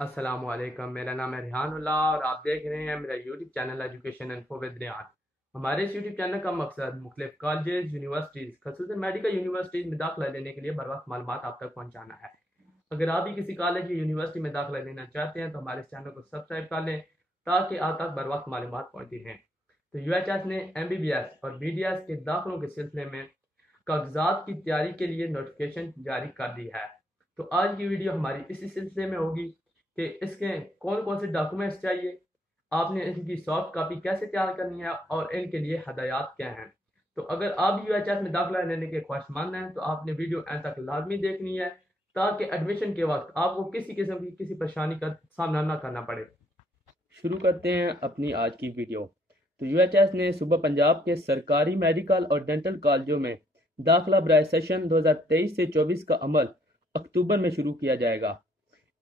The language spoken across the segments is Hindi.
अस्सलामुअलैकुम। मेरा नाम है रिहानुल्लाह और आप देख रहे हैं मेरा YouTube channel education info with Rihan. हमारे इस यूट्यूब चैनल का मकसद मुख्तलिफ कॉलेजेस, यूनिवर्सिटीज़, खसूसन मेडिकल यूनिवर्सिटीज़ में दाखिला लेने के लिए बर वक्त मालूमात आप तक पहुँचाना है। अगर आप भी किसी कॉलेज या यूनिवर्सिटी में दाखिला लेना चाहते हैं तो हमारे इस चैनल को सब्सक्राइब कर लें ताकि आप तक बर वक्त मालूमात पहुँचती हैं। तो UHS ने MBBS और BDS के दाखिलों के सिलसिले में कागजात की तैयारी के लिए नोटिफिकेशन जारी कर दी है। तो आज की वीडियो हमारी इसी सिलसिले में होगी कि इसके कौन कौन से डॉक्यूमेंट्स चाहिए, आपने इनकी सॉफ्ट कॉपी कैसे तैयार करनी है और इनके लिए हदायत क्या हैं। तो अगर आप भी UHS में दाखिला लेने के ख्वाहिशमंद हैं तो आपने वीडियो एंड तक लाजमी देखनी है ताकि एडमिशन के वक्त आपको किसी किस्म की किसी परेशानी का सामना ना करना पड़े। शुरू करते हैं अपनी आज की वीडियो। तो UHS ने सूबा पंजाब के सरकारी मेडिकल और डेंटल कॉलेजों में दाखिला बराए सेशन 2023 से 24 का अमल अक्टूबर में शुरू किया जाएगा।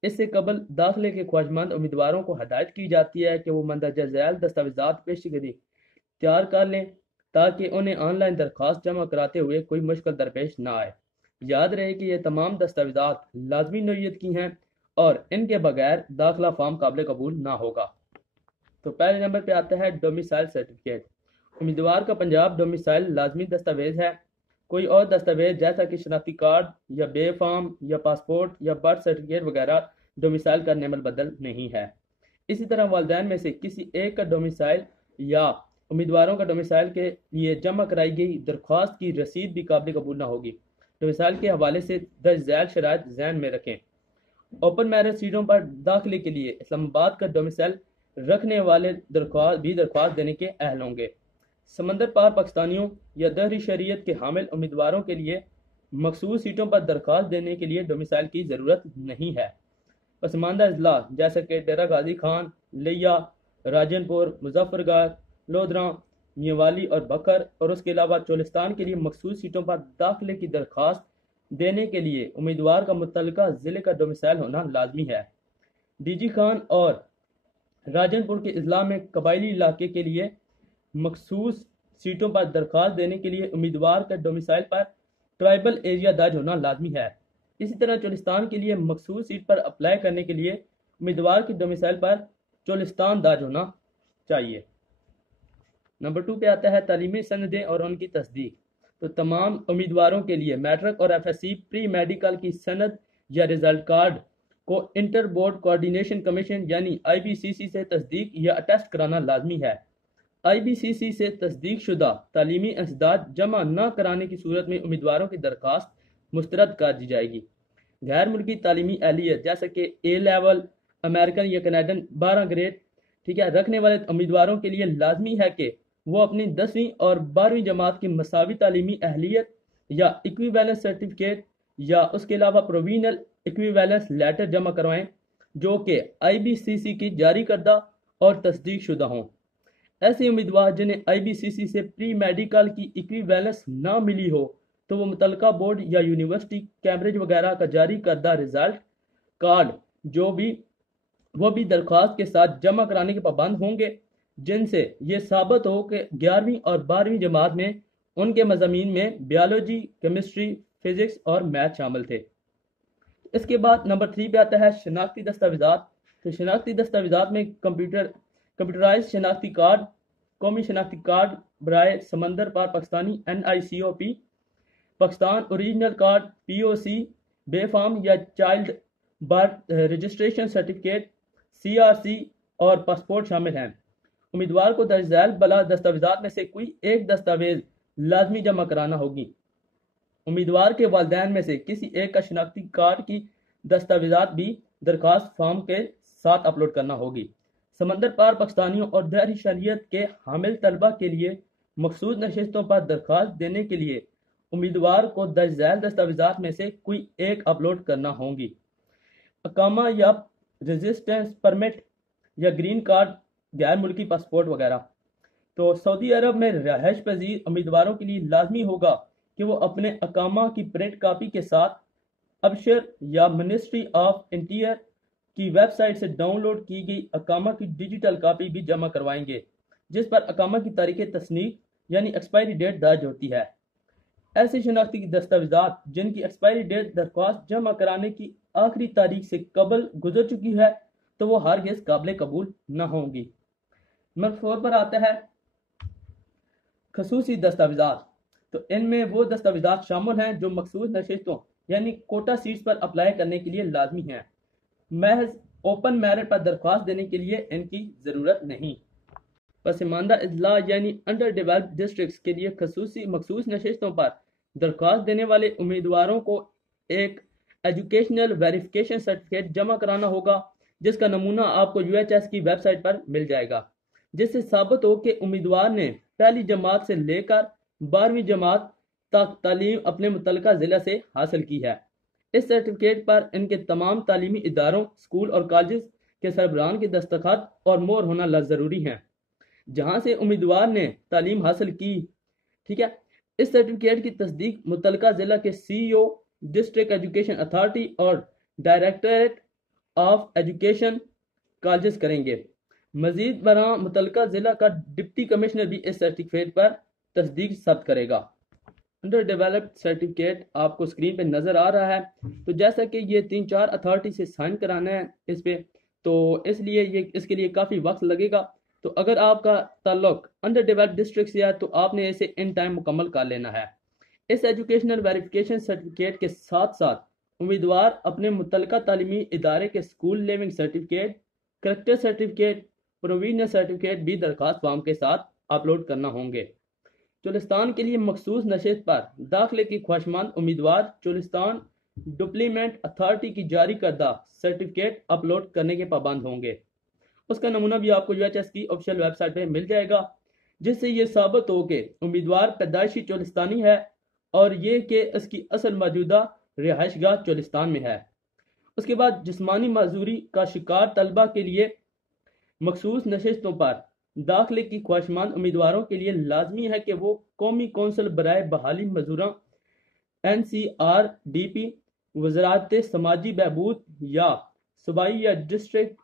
इससे कबल दाखिले के ख्वाहिशमंद उम्मीदवारों को हदायत की जाती है कि वो मंदरजा झैल दस्तावेज़ात पेशगी तैयार कर लें ताकि उन्हें ऑनलाइन दरख्वास्त जमा कराते हुए कोई मुश्किल दरपेश ना आए। याद रहे कि ये तमाम दस्तावेज़ात लाजमी नौइयत की हैं और इनके बगैर दाखिला फॉर्म काबिल कबूल ना होगा। तो पहले नंबर पे आता है डोमिसाइल सर्टिफिकेट। उम्मीदवार का पंजाब डोमिसाइल लाजमी दस्तावेज है। कोई और दस्तावेज जैसा कि शनाख्ती कार्ड या बे फॉर्म या पासपोर्ट या बर्थ सर्टिफिकेट वगैरह डोमिसाइल का नेमल बदल नहीं है। इसी तरह वालिदैन में से किसी एक का डोमिसाइल या उम्मीदवारों का डोमिसाइल के लिए जमा कराई गई दरख्वास्त की रसीद भी काबिल कबूल ना होगी। डोमिसाइल के हवाले से दर्ज झैल शराइत ज़हन में रखें। ओपन मैरिज सीटों पर दाखिले के लिए इस्लामाबाद का डोमिसाइल रखने वाले दरख्वास्त देने के अहल होंगे। समंदर पार पाकिस्तानियों या दहरी शरीयत के हामिल उम्मीदवारों के लिए मखसूस सीटों पर दरख्वास्त देने के लिए डोमिसाइल की ज़रूरत नहीं है। पसमानदा अजला जैसे कि डेरा गाजी खान, लिया, राजनपुर, मुजफ्फरगढ़, लोधरा, मियांवाली और बकर और उसके अलावा चोलिस्तान के लिए मखसूस सीटों पर दाखिले की दरख्वास्त देने के लिए उम्मीदवार का मुतल्लिका ज़िले का डोमिसाइल होना लाजमी है। डीजी खान और राजनपुर के अजला में कबायली इलाके के लिए मखसूस सीटों पर दरख्वास्त देने के लिए उम्मीदवार का डोमिसाइल पर ट्राइबल एरिया दर्ज होना लाजमी है। इसी तरह चोलिस्तान के लिए मखसूस सीट पर अप्लाई करने के लिए उम्मीदवार की डोमिसाइल पर चोलिस्तान दर्ज होना चाहिए। नंबर 2 पे आता है तालीमी सनदें और उनकी तस्दीक। तो तमाम उम्मीदवारों के लिए मैट्रिक और FSC प्री मेडिकल की सनद या रिजल्ट कार्ड को इंटर बोर्ड कोऑर्डिनेशन कमीशन यानी IBCC से तस्दीक या अटेस्ट कराना लाजमी है। IBCC से तस्दीक शुदा तालीमी इंसदाद जमा न कराने की सूरत में उम्मीदवारों की दरख्वास्त मुस्तरद कर दी जाएगी। गैर मुल्की तालीमी अहलियत जैसे कि A लेवल, अमेरिकन या कनाडन 12 ग्रेड ठीक है रखने वाले उम्मीदवारों के लिए लाजमी है कि वो अपनी 10वीं और 12वीं जमात की मसावी तालीमी अहलियत या इक्विवेलेंस सर्टिफिकेट या उसके अलावा प्रोविजनल इक्विवेलेंस लेटर जमा करवाएं जो कि IBCC की जारी करदा और तस्दीक शुदा हों। ऐसे उम्मीदवार जिन्हें IBCC से प्री मेडिकल की इक्विवेलेंस ना मिली हो तो वो मुतल्लिका बोर्ड या यूनिवर्सिटी कैम्ब्रिज वगैरह का जारी करदा रिजल्ट कार्ड वो भी दरख्वास्त के साथ जमा कराने के पाबंद होंगे जिनसे ये साबित हो कि 11वीं और 12वीं जमात में उनके मज़ामीन में बायोलॉजी, केमिस्ट्री, फिजिक्स और मैथ शामिल थे। इसके बाद नंबर 3 पे आता है शनाख्ती दस्तावेज़ात। तो शनाख्ती दस्तावेज़ात में कंप्यूटराइज शनाख्ती कार्ड, कौमी शनाख्ती कार्ड बराए समंदर पार Pakistani NICOP, Pakistan original card POC, बे फॉर्म या child birth registration certificate CRC और पासपोर्ट शामिल हैं। उम्मीदवार को दर्ज झैल बला दस्तावेज़ात में से कोई एक दस्तावेज लाजमी जमा कराना होगी। उम्मीदवार के वालिदैन में से किसी एक का शनाख्ती कार्ड की दस्तावेज़ात भी दरख्वास्त फॉर्म के साथ अपलोड करना होगी। समंदर पार पाकिस्तानियों और दहरी शरीयत के हामिल तलबा के लिए मखसूस नशिस्तों पर दरख्वास्त देने के लिए उम्मीदवार को दर्ज झैल दस्तावेज़ात में से कोई एक अपलोड करना होगी। अकामा या रेजिस्टेंस परमिट या ग्रीन कार्ड, गैर मुल्की पासपोर्ट वगैरह। तो सऊदी अरब में रहायश पजीर उम्मीदवारों के लिए लाजमी होगा कि वो अपने अकामा की प्रिंट कापी के साथ अबशर या मिनिस्ट्री ऑफ इंटीरियर की वेबसाइट से डाउनलोड की गई अकामा की डिजिटल कापी भी जमा करवाएंगे जिस पर अकामा की तारीख तस्नीक यानी एक्सपायरी डेट दर्ज होती है। ऐसे शनाख्ती दस्तावेज़ात जिनकी एक्सपायरी डेट दरख्वास्त जमा कराने की आखिरी तारीख से कबल गुजर चुकी है तो वो हरगिज़ काबिल कबूल न होंगी। नंबर 4 पर आता है खसूसी दस्तावेज़ात। तो इनमें वो दस्तावेज़ात शामिल हैं जो मखसूस नशिस्तों यानी कोटा सीट्स पर अप्लाई करने के लिए लाजमी हैं। महज ओपन मेरिट पर दरख्वास्त देने के लिए इनकी ज़रूरत नहीं। पसमानदा अजला यानी अंडर डेवलप्ड डिस्ट्रिक्ट के लिए खसूसी मखसूस नशिस्तों पर दरख्वास्त देने वाले उम्मीदवारों को एक एजुकेशनल वेरिफिकेशन सर्टिफिकेट जमा कराना होगा, जिसका नमूना आपको UHS की वेबसाइट पर मिल जाएगा, जिससे साबित हो कि उम्मीदवार ने पहली जमात से लेकर 12वीं जमात तक तालीम अपने मुतल्लिका ज़िला से हासिल की है। इस सर्टिफिकेट पर इनके तमाम तालीमी इदारों, स्कूल और कॉलेज के सरबराहान के दस्तखत और मोहर होना ज़रूरी है जहां से उम्मीदवार ने तालीम हासिल की। ठीक है, इस सर्टिफिकेट की तस्दीक मुतल्लिका ज़िला के CEO, डिस्ट्रिक्ट एजुकेशन अथॉरिटी और डायरेक्टरेट ऑफ एजुकेशन कॉलेज करेंगे। मजीद बरां मुतल्लिका ज़िला का डिप्टी कमिश्नर भी इस सर्टिफिकेट पर तस्दीक सब्त करेगा। अंडर डेवलप्ड सर्टिफिकेट आपको स्क्रीन पे नज़र आ रहा है। तो जैसा कि ये 3-4 अथॉरिटी से साइन कराना है इस पे, तो इसलिए ये इसके लिए काफ़ी वक्त लगेगा। तो अगर आपका ताल्लुक अंडर डेवलप्ड डिस्ट्रिक्ट से है तो आपने इसे इन टाइम मुकम्मल कर लेना है। इस एजुकेशनल वेरिफिकेशन सर्टिफिकेट के साथ साथ उम्मीदवार अपने मुतल्लिका तालीमी इदारे के school leaving certificate, character certificate, provisional certificate भी दरखास्त फॉर्म के साथ अपलोड करना होंगे। चोलिस्तान के लिए मखसूस नशिस्त पर दाखिले की ख्वाहिशमंद उम्मीदवार चोलिस्तान डिप्लोमेंट अथॉरिटी की जारी करदा सर्टिफिकेट अपलोड करने के पाबंद होंगे। उसका नमूना भी आपको UHS की ऑफिशियल वेबसाइट पे मिल जाएगा, जिससे ये साबित हो कि उम्मीदवार पैदाइशी चोलिस्तानी है और ये कि इसकी असल मौजूदा रिहाइशगाह चोलिस्तान में है। उसके बाद जिस्मानी मजदूरी का शिकार तलबा के लिए मखसूस नशिस्तों पर दाखिले की ख्वाहिशमंद उम्मीदवारों के लिए लाजमी है कि वो कौमी कौंसिल बराए बहाली मजदूरों NCRDP, वज़रात समाजी बहबूद या सूबाई या डिस्ट्रिक्ट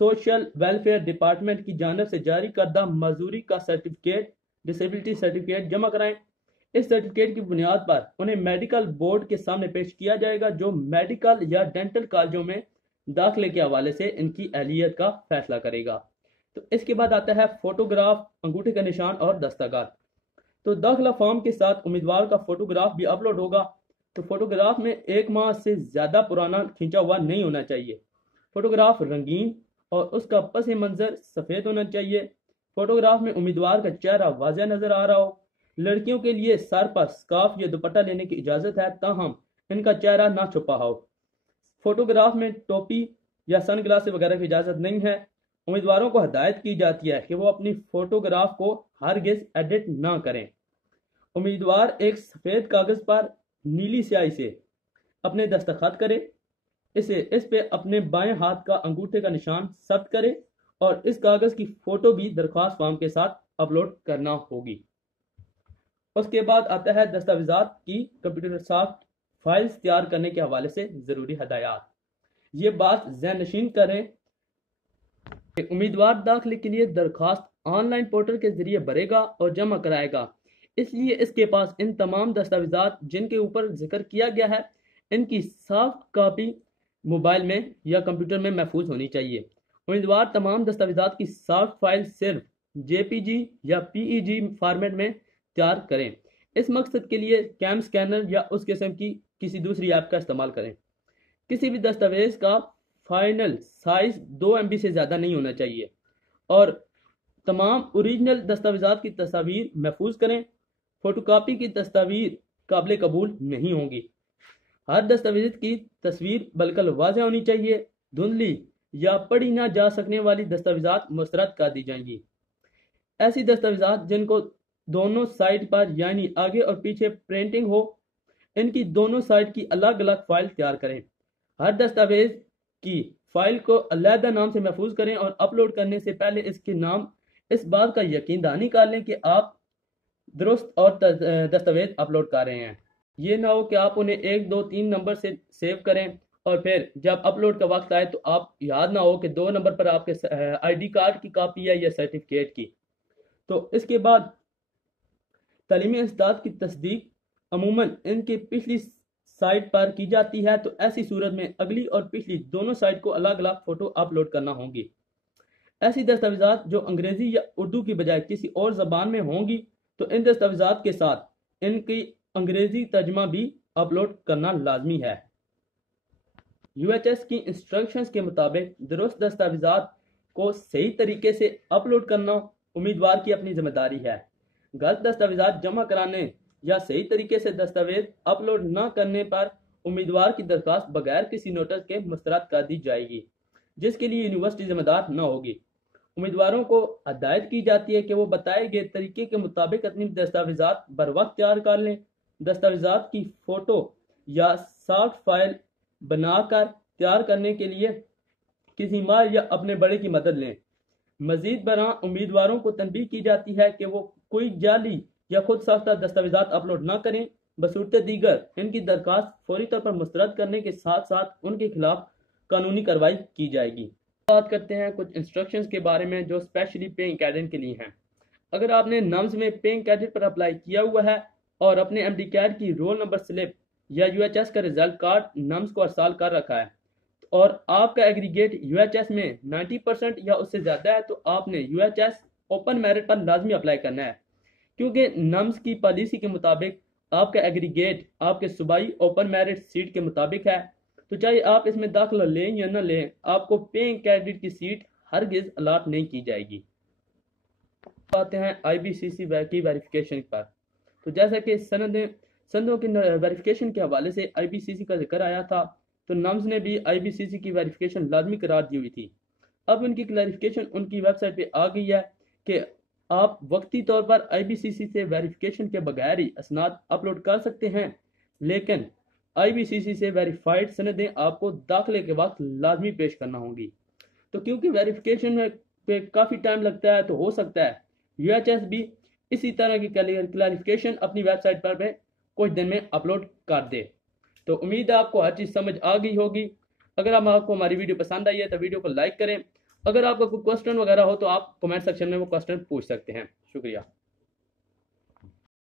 सोशल वेलफेयर डिपार्टमेंट की जानिब से जारी करदा मजदूरी का सर्टिफिकेट, डिसेबिलिटी सर्टिफिकेट जमा कराएं। इस सर्टिफिकेट की बुनियाद पर उन्हें मेडिकल बोर्ड के सामने पेश किया जाएगा, जो मेडिकल या डेंटल कॉलेजों में दाखिले के हवाले से इनकी अहलियत का फैसला करेगा। तो इसके बाद आता है फोटोग्राफ, अंगूठे का निशान और दस्तखत। तो दाखिला फॉर्म के साथ उम्मीदवार का फोटोग्राफ भी अपलोड होगा। तो फोटोग्राफ में 1 माह से ज़्यादा पुराना खींचा हुआ नहीं होना चाहिए। फोटोग्राफ रंगीन और उसका पस मंज़र सफ़ेद होना चाहिए। फोटोग्राफ में उम्मीदवार का चेहरा वाज़ेह नज़र आ रहा हो। लड़कियों के लिए सर पर स्कार्फ या दुपट्टा लेने की इजाज़त है, ताहम इनका चेहरा ना छुपा हो। फोटोग्राफ में टोपी या सन ग्लासेस वगैरह की इजाज़त नहीं है। उम्मीदवारों को हदायत की जाती है कि वो अपनी फोटोग्राफ को हरगिज़ एडिट ना करें। उम्मीदवार एक सफ़ेद कागज़ पर नीली स्याही से अपने दस्तखत करे, इस पे अपने बाएं हाथ का अंगूठे का निशान सब्त करे और इस कागज़ की फ़ोटो भी दरख्वास्त फॉर्म के साथ अपलोड करना होगी। उसके बाद आता है दस्तावेज़ात की कंप्यूटर सॉफ्ट फाइल्स तैयार करने के हवाले से ज़रूरी हदायत। ये बात ज़हन नशीन करें कि उम्मीदवार दाखिले के लिए दरख्वास्त ऑनलाइन पोर्टल के ज़रिए भरेगा और जमा कराएगा, इसलिए इसके पास इन तमाम दस्तावेज़ात जिनके ऊपर जिक्र किया गया है इनकी सॉफ्ट कॉपी मोबाइल में या कंप्यूटर में महफूज होनी चाहिए। उम्मीदवार तमाम दस्तावेज़ात की सॉफ्ट फाइल सिर्फ JPG या PEG फॉर्मेट में तैयार करें। इस मकसद के लिए कैम स्कैनर या उस किस्म की किसी दूसरी ऐप का इस्तेमाल करें। किसी भी दस्तावेज़ का फाइनल साइज 2 MB से ज़्यादा नहीं होना चाहिए और तमाम ओरिजिनल दस्तावेज़ात की तस्वीर महफूज करें। फ़ोटोकॉपी की तस्वीर काबिल कबूल नहीं होंगी। हर दस्तावेज़ की तस्वीर बिल्कुल वाज़ेह होनी चाहिए। धुंधली या पढ़ी ना जा सकने वाली दस्तावेज़ात मुस्तरद कर दी जाएंगी। ऐसी दस्तावेज़ात जिनको दोनों साइड पर यानी आगे और पीछे प्रिंटिंग हो, इनकी दोनों साइड की अलग अलग फ़ाइल तैयार करें। हर दस्तावेज़ की फ़ाइल को अलग नाम से महफूज करें और अपलोड करने से पहले इसके नाम इस बात का यकीन दहानी कर लें कि आप दुरुस्त और दस्तावेज़ अपलोड कर रहे हैं। ये ना हो कि आप उन्हें 1, 2, 3 नंबर से सेव करें और फिर जब अपलोड का वक्त आए तो आप याद ना हो कि 2 नंबर पर आपके ID कार्ड की कॉपी है या सर्टिफिकेट की। तो इसके बाद तालीमी इस्ताद की तस्दीक, अमूमन इनके पिछली साइट पर की जाती है तो ऐसी सूरत में अगली और पिछली दोनों साइट को अलग अलग फोटो अपलोड करना होंगी। ऐसी दस्तावेजात जो अंग्रेजी या उर्दू की बजाय किसी और जबान में होंगी तो इन दस्तावेजात के साथ इनकी अंग्रेजी तर्जमा भी अपलोड करना लाजमी है। UHS की इंस्ट्रक्शंस के मुताबिक दुरुस्त दस्तावेजात को सही तरीके से अपलोड करना उम्मीदवार की अपनी जिम्मेदारी है। गलत दस्तावेजात जमा कराने या सही तरीके से दस्तावेज अपलोड न करने पर उम्मीदवार की दरख्वास्त बगैर किसी नोटिस के मुस्तरद कर दी जाएगी, जिसके लिए यूनिवर्सिटी जिम्मेदार न होगी। उम्मीदवारों को हदायत की जाती है कि वो बताए गए तरीके के मुताबिक अपनी दस्तावेजात बर वक्त तैयार कर लें। दस्तावेजात की फ़ोटो या सॉफ्ट फाइल बनाकर तैयार करने के लिए किसी माहिर या अपने बड़े की मदद लें। मजीद बरां उम्मीदवारों को तनबीह की जाती है कि वो कोई जाली या खुद साख्ता दस्तावेजात अपलोड न करें। बसूरत दीगर इनकी दरख्वास्त फौरी तौर पर मुस्तरद करने के साथ साथ उनके खिलाफ कानूनी कार्रवाई की जाएगी। बात करते हैं कुछ इंस्ट्रक्शंस के बारे में जो स्पेशली पेइंग कैडेट के लिए हैं। अगर आपने नम्स में पेइंग कैडेट पर अप्लाई किया हुआ है और अपने एमडी कैड की रोल नंबर स्लिप या UHS का रिजल्ट कार्ड नम्स को अरसाल कर रखा है और आपका एग्रीगेट UHS में 90% या उससे ज़्यादा है तो आपने UHS ओपन मेरिट पर लाजमी अप्लाई करना है, क्योंकि नम्स की पॉलिसी के मुताबिक आपका एग्रीगेट आपके सूबाई ओपन मेरिट सीट के मुताबिक है। तो चाहे आप इसमें दाखिला लें या न लें, आपको पेइंग कैडेट की सीट हरगिज अलाट नहीं की जाएगी। आते हैं IBCC की वेरिफिकेशन पर। तो जैसा कि सनदों की वेरिफिकेशन के हवाले से IBCC का जिक्र आया था, तो नम्स ने भी IBCC की वेरिफिकेशन लाजमी करार दी हुई थी। अब उनकी क्लैरिफिकेशन उनकी वेबसाइट पे आ गई है कि आप वक्ती तौर पर IBCC से वेरिफिकेशन के बगैर ही असनाद अपलोड कर सकते हैं, लेकिन IBCC से वेरीफाइड सनदें आपको दाखिले के वक्त लाजमी पेश करना होंगी। तो क्योंकि वेरिफिकेशन में पे काफ़ी टाइम लगता है, तो हो सकता है UHS भी इसी तरह की क्लैरिफिकेशन अपनी वेबसाइट पर कुछ दिन में अपलोड कर दे। तो उम्मीद है आपको हर चीज़ समझ आ गई होगी। अगर आपको हमारी वीडियो पसंद आई है तो वीडियो को लाइक करें। अगर आपका कोई क्वेश्चन वगैरह हो तो आप कमेंट सेक्शन में वो क्वेश्चन पूछ सकते हैं। शुक्रिया।